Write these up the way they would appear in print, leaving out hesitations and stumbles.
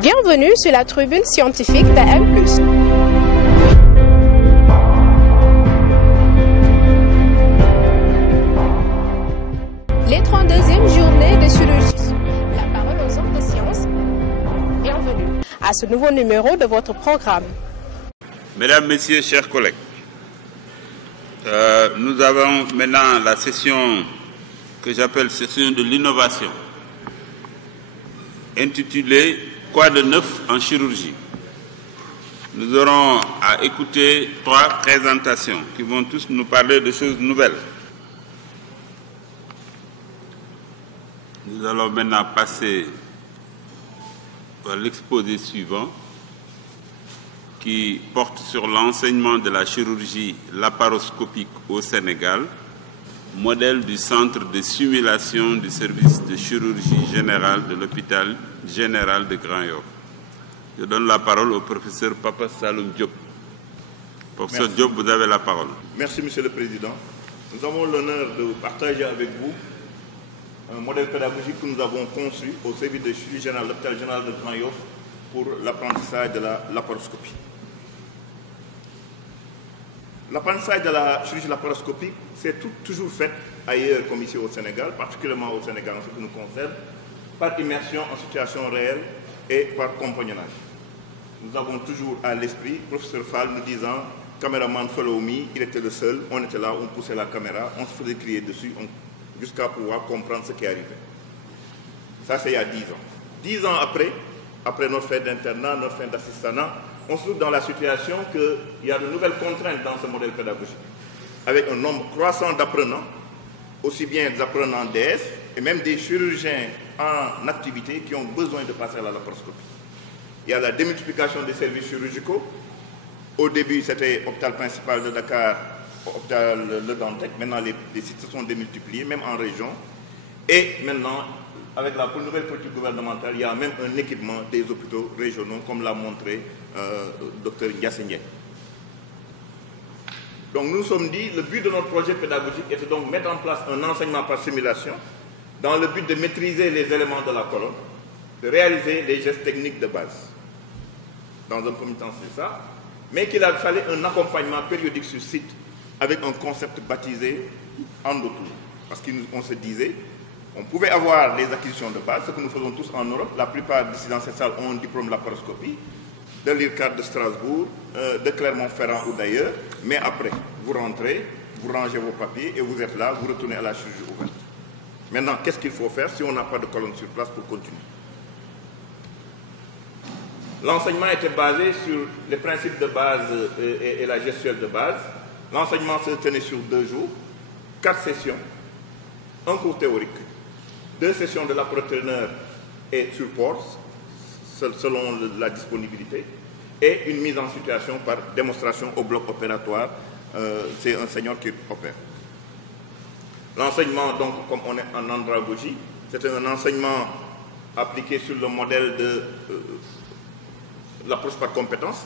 Bienvenue sur la tribune scientifique d'AM+. Les 32e journées de chirurgie. La parole aux hommes de science. Bienvenue à ce nouveau numéro de votre programme. Mesdames, Messieurs, chers collègues, nous avons maintenant la session que j'appelle session de l'innovation, intitulée « Quoi de neuf en chirurgie ?» Nous aurons à écouter 3 présentations qui vont tous nous parler de choses nouvelles. Nous allons maintenant passer à l'exposé suivant qui porte sur l'enseignement de la chirurgie laparoscopique au Sénégal, modèle du centre de simulation du service de chirurgie générale de l'hôpital général de Grand Yoff. Je donne la parole au professeur Papa Saloum Diop. Professeur Diop, vous avez la parole. Merci, Monsieur le Président. Nous avons l'honneur de partager avec vous un modèle pédagogique que nous avons conçu au service de chirurgie générale de l'hôpital général de Grand Yoff pour l'apprentissage de la laparoscopie. L'apprentissage de la chirurgie laparoscopique, c'est toujours fait ailleurs comme ici au Sénégal, particulièrement au Sénégal en ce qui nous concerne, par immersion en situation réelle et par compagnonnage. Nous avons toujours à l'esprit le professeur Fall nous disant « Caméraman follow me », il était le seul, on était là, on poussait la caméra, on se faisait crier dessus jusqu'à pouvoir comprendre ce qui arrivait. Ça, c'est il y a 10 ans. 10 ans après notre fin d'internat, notre fin d'assistanat, on se trouve dans la situation qu'il y a de nouvelles contraintes dans ce modèle pédagogique, avec un nombre croissant d'apprenants, aussi bien des apprenants DS et même des chirurgiens en activité qui ont besoin de passer à la laparoscopie. Il y a la démultiplication des services chirurgicaux. Au début, c'était l'hôpital principal de Dakar, l'hôpital Le Dantec. Maintenant, les sites se sont démultipliés, même en région. Et maintenant, avec la nouvelle politique gouvernementale, il y a même un équipement des hôpitaux régionaux, comme l'a montré le Dr Ndiassé. Donc nous nous sommes dit, le but de notre projet pédagogique était donc de mettre en place un enseignement par simulation dans le but de maîtriser les éléments de la colonne, de réaliser les gestes techniques de base. Dans un premier temps, c'est ça, mais qu'il a fallu un accompagnement périodique sur site avec un concept baptisé endotour. Parce qu'on se disait, on pouvait avoir les acquisitions de base, ce que nous faisons tous en Europe. La plupart d'ici dans cette salle ont un diplôme de laparoscopie, de l'IRCAD de Strasbourg, de Clermont-Ferrand ou d'ailleurs. Mais après, vous rentrez, vous rangez vos papiers et vous êtes là, vous retournez à la chirurgie ouverte. Maintenant, qu'est-ce qu'il faut faire si on n'a pas de colonne sur place pour continuer? L'enseignement était basé sur les principes de base et la gestuelle de base. L'enseignement se tenait sur 2 jours, 4 sessions, un cours théorique, 2 sessions de l'appreneur et support, selon la disponibilité, et une mise en situation par démonstration au bloc opératoire. C'est un senior qui opère. L'enseignement, donc, comme on est en andragogie, c'est un enseignement appliqué sur le modèle de l'approche par compétence.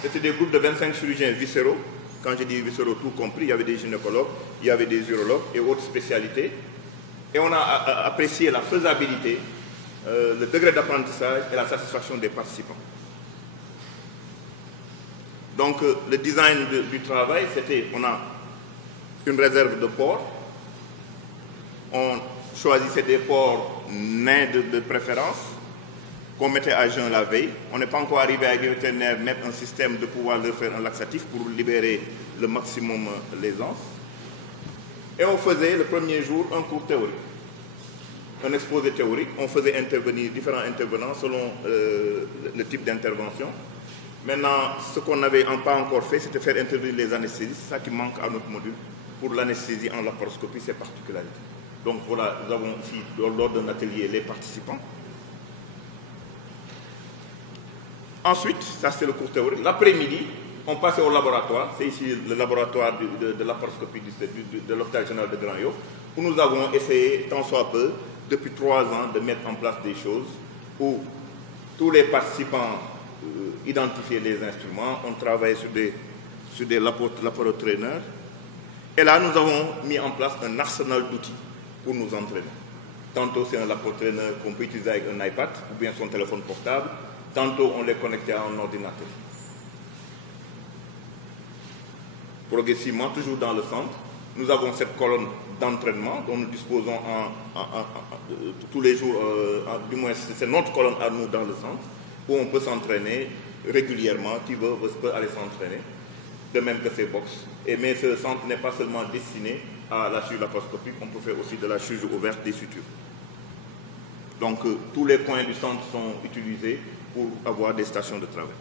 C'était des groupes de 25 chirurgiens viscéraux. Quand je dis viscéraux, tout compris, il y avait des gynécologues, il y avait des urologues et autres spécialités. Et on a apprécié la faisabilité, le degré d'apprentissage et la satisfaction des participants. Donc, le design du travail, c'était, on a une réserve de porcs. On choisissait des porcs nains de préférence, qu'on mettait à jeun la veille. On n'est pas encore arrivé avec les vétérinaires mettre un système de pouvoir leur faire un laxatif pour libérer le maximum l'aisance. Et on faisait le premier jour un cours théorique, un exposé théorique. On faisait intervenir différents intervenants selon le type d'intervention. Maintenant, ce qu'on n'avait pas encore fait, c'était faire intervenir les anesthésistes. C'est ça qui manque à notre module pour l'anesthésie en laparoscopie, c'est particularités. Donc voilà, nous avons ici, lors d'un atelier, les participants. Ensuite, ça c'est le cours théorique. L'après-midi, on passait au laboratoire. C'est ici le laboratoire de laparoscopie de l'hôpital général de Grand Yoff, où nous avons essayé, tant soit peu, depuis 3 ans, de mettre en place des choses où tous les participants identifiaient les instruments, on travaillait sur des laparotraîneurs. Et là, nous avons mis en place un arsenal d'outils pour nous entraîner. Tantôt, c'est un laparotraîneur qu'on peut utiliser avec un iPad ou bien son téléphone portable. tantôt on les connectait à un ordinateur. Progressivement, toujours dans le centre, nous avons cette colonne d'entraînement dont nous disposons tous les jours, du moins c'est notre colonne à nous dans le centre, où on peut s'entraîner régulièrement, qui veut peut aller s'entraîner, de même que ces box. Mais ce centre n'est pas seulement destiné à la chirurgie laparoscopique, on peut faire aussi de la chirurgie ouverte des sutures. Donc tous les coins du centre sont utilisés pour avoir des stations de travail.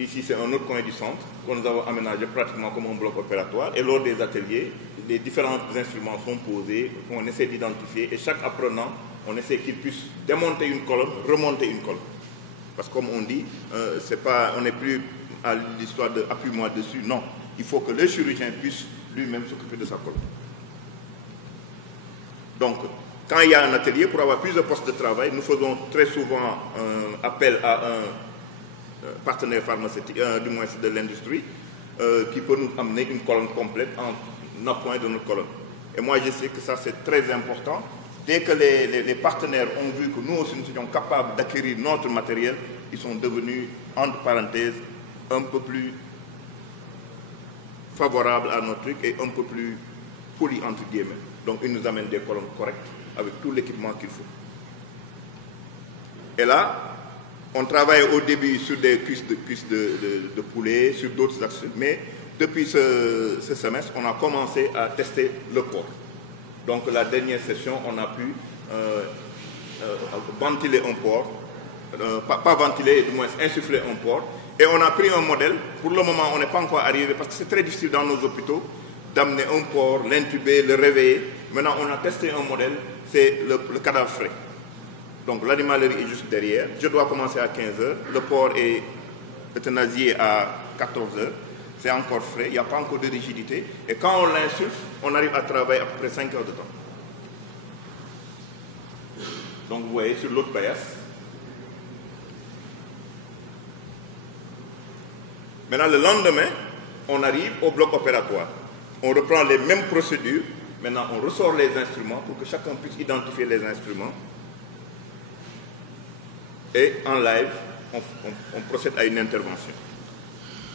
Ici, c'est un autre coin du centre que nous avons aménagé pratiquement comme un bloc opératoire. Et lors des ateliers, les différents instruments sont posés, on essaie d'identifier. Et chaque apprenant, on essaie qu'il puisse démonter une colonne, remonter une colonne. Parce que comme on dit, on n'est plus à l'histoire de « appuie-moi dessus ». Non, il faut que le chirurgien puisse lui-même s'occuper de sa colonne. Donc, quand il y a un atelier, pour avoir plusieurs postes de travail, nous faisons très souvent appel à un partenaire pharmaceutique, du moins de l'industrie, qui peut nous amener une colonne complète en appoint de notre colonne. Et moi, je sais que ça, c'est très important. Dès que les partenaires ont vu que nous aussi, nous étions capables d'acquérir notre matériel, ils sont devenus, entre parenthèses, un peu plus favorables à notre truc et un peu plus polis, entre guillemets. Donc, ils nous amènent des colonnes correctes avec tout l'équipement qu'il faut. Et là, on travaille au début sur des cuisses de poulet, sur d'autres axes, mais depuis ce semestre, on a commencé à tester le port. Donc la dernière session, on a pu ventiler un port, pas ventiler, du moins insuffler un port, et on a pris un modèle. Pour le moment, on n'est pas encore arrivé, parce que c'est très difficile dans nos hôpitaux d'amener un port, l'intuber, le réveiller. Maintenant, on a testé un modèle, c'est le cadavre frais. Donc l'animalerie est juste derrière. Je dois commencer à 15 h. Le porc est euthanasié à 14 h. C'est encore frais, il n'y a pas encore de rigidité. Et quand on l'insuffle, on arrive à travailler à peu près 5 heures de temps. Donc vous voyez sur l'autre paillasse. Maintenant, le lendemain, on arrive au bloc opératoire. On reprend les mêmes procédures. Maintenant, on ressort les instruments pour que chacun puisse identifier les instruments. Et en live, on procède à une intervention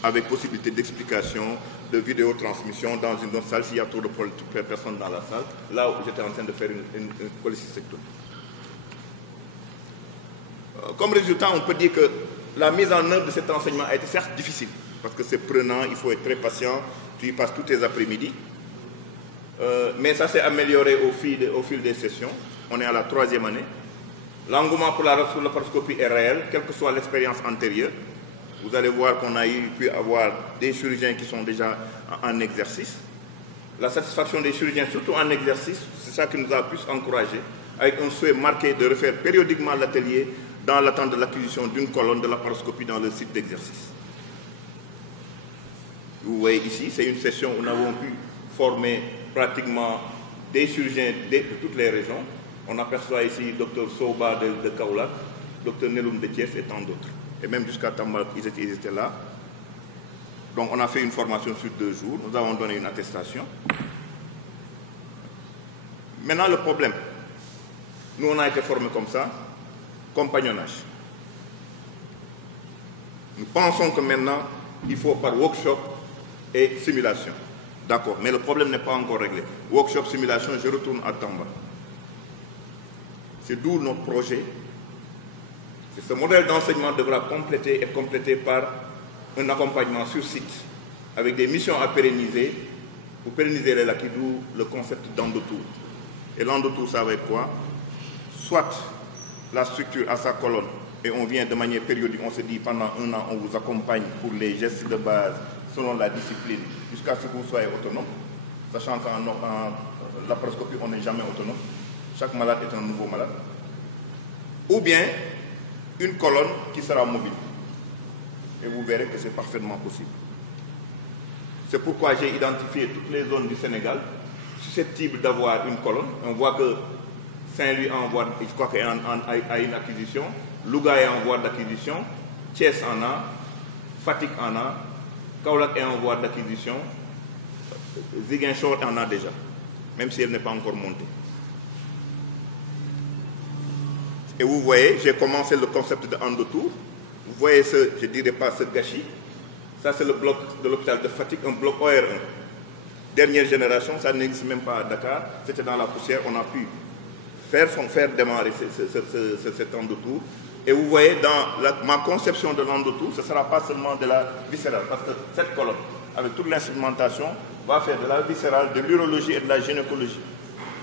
avec possibilité d'explication, de vidéotransmission dans une autre salle s'il y a trop de personnes dans la salle, là où j'étais en train de faire une cholécystectomie. Comme résultat, on peut dire que la mise en œuvre de cet enseignement a été certes difficile, parce que c'est prenant, il faut être très patient, tu y passes tous tes après-midi, mais ça s'est amélioré au fil des sessions. On est à la 3e année. L'engouement pour la laparoscopie est réel, quelle que soit l'expérience antérieure. Vous allez voir qu'on a pu avoir des chirurgiens qui sont déjà en exercice. La satisfaction des chirurgiens, surtout en exercice, c'est ça qui nous a plus encouragés, avec un souhait marqué de refaire périodiquement l'atelier dans l'attente de l'acquisition d'une colonne de laparoscopie dans le site d'exercice. Vous voyez ici, c'est une session où nous avons pu former pratiquement des chirurgiens de toutes les régions. On aperçoit ici Dr Soba de Kaolack, Dr Neloum de Thiès et tant d'autres. Et même jusqu'à Tambal, ils étaient là. Donc on a fait une formation sur 2 jours, nous avons donné une attestation. Maintenant le problème, nous on a été formés comme ça, compagnonnage. Nous pensons que maintenant, il faut par workshop et simulation. D'accord, mais le problème n'est pas encore réglé. Workshop, simulation, je retourne à Tamba. C'est d'où notre projet. Ce modèle d'enseignement devra être complété par un accompagnement sur site, avec des missions à pérenniser, pour pérenniser les laquis, d'où le concept d'endotour. Et l'endotour, ça va être quoi? Soit la structure à sa colonne, et on vient de manière périodique, on se dit pendant 1 an, on vous accompagne pour les gestes de base, selon la discipline, jusqu'à ce que vous soyez autonome, sachant qu'en laparoscopie, on n'est jamais autonome. Chaque malade est un nouveau malade. Ou bien une colonne qui sera mobile. Et vous verrez que c'est parfaitement possible. C'est pourquoi j'ai identifié toutes les zones du Sénégal susceptibles d'avoir une colonne. On voit que Saint-Louis envoie, je crois qu'il a une acquisition, Louga est en voie d'acquisition, Thiès en a, Fatick en a, Kaolack est en voie d'acquisition, Ziguinchor en a déjà, même si elle n'est pas encore montée. Et vous voyez, j'ai commencé le concept de endotour. Vous voyez ce, je ne dirais pas ce gâchis. Ça, c'est le bloc de l'hôpital de Fatick, un bloc OR1. Dernière génération, ça n'existe même pas à Dakar. C'était dans la poussière, on a pu faire démarrer cet endotour. Et vous voyez, dans ma conception de l'endotour, ce ne sera pas seulement de la viscérale, parce que cette colonne, avec toute l'instrumentation, va faire de la viscérale, de l'urologie et de la gynécologie,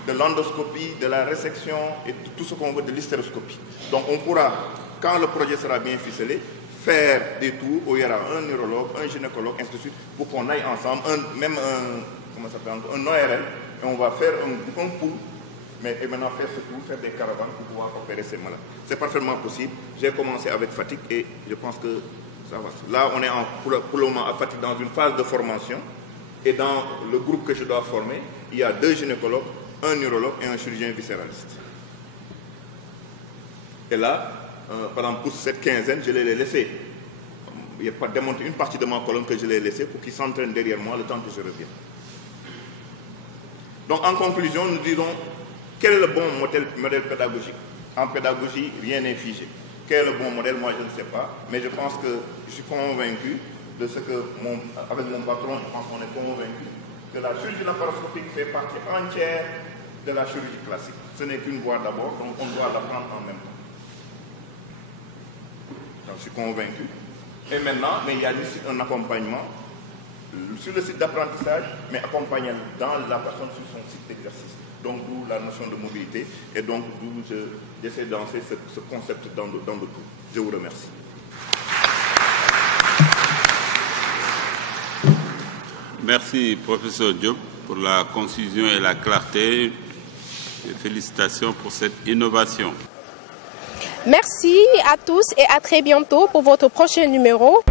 de l'endoscopie, de la résection et de tout ce qu'on veut de l'hystéroscopie. Donc on pourra, quand le projet sera bien ficelé, faire des tours où il y aura un urologue, un gynécologue, ainsi de suite, pour qu'on aille ensemble, un ORL, et on va faire un pool, mais et maintenant faire ce tour, faire des caravanes pour pouvoir opérer ces malades. C'est parfaitement possible. J'ai commencé avec Fatick et je pense que ça va. Là, on est pour le moment à Fatick dans une phase de formation. Et dans le groupe que je dois former, il y a 2 gynécologues, un urologue et un chirurgien viscéraliste. Et là, par exemple, pour cette quinzaine, je les ai laissés. Il n'y a pas démonté une partie de ma colonne que je l'ai laissée pour qu'ils s'entraînent derrière moi le temps que je revienne. Donc, en conclusion, nous disons quel est le bon modèle pédagogique. En pédagogie, rien n'est figé. Quel est le bon modèle? Moi, je ne sais pas. Mais je pense que je suis convaincu de ce que, avec mon patron, je pense qu'on est convaincu que la chirurgie laparoscopique fait partie entière de la chirurgie classique. Ce n'est qu'une voie d'abord, donc on doit l'apprendre en même temps. Donc, je suis convaincu. Et maintenant, mais il y a ici un accompagnement sur le site d'apprentissage, mais accompagné dans la personne sur son site d'exercice. Donc, d'où la notion de mobilité, et donc d'où j'essaie de lancer ce concept dans le tout. Je vous remercie. Merci, professeur Diop, pour la concision et la clarté. Et félicitations pour cette innovation. Merci à tous et à très bientôt pour votre prochain numéro.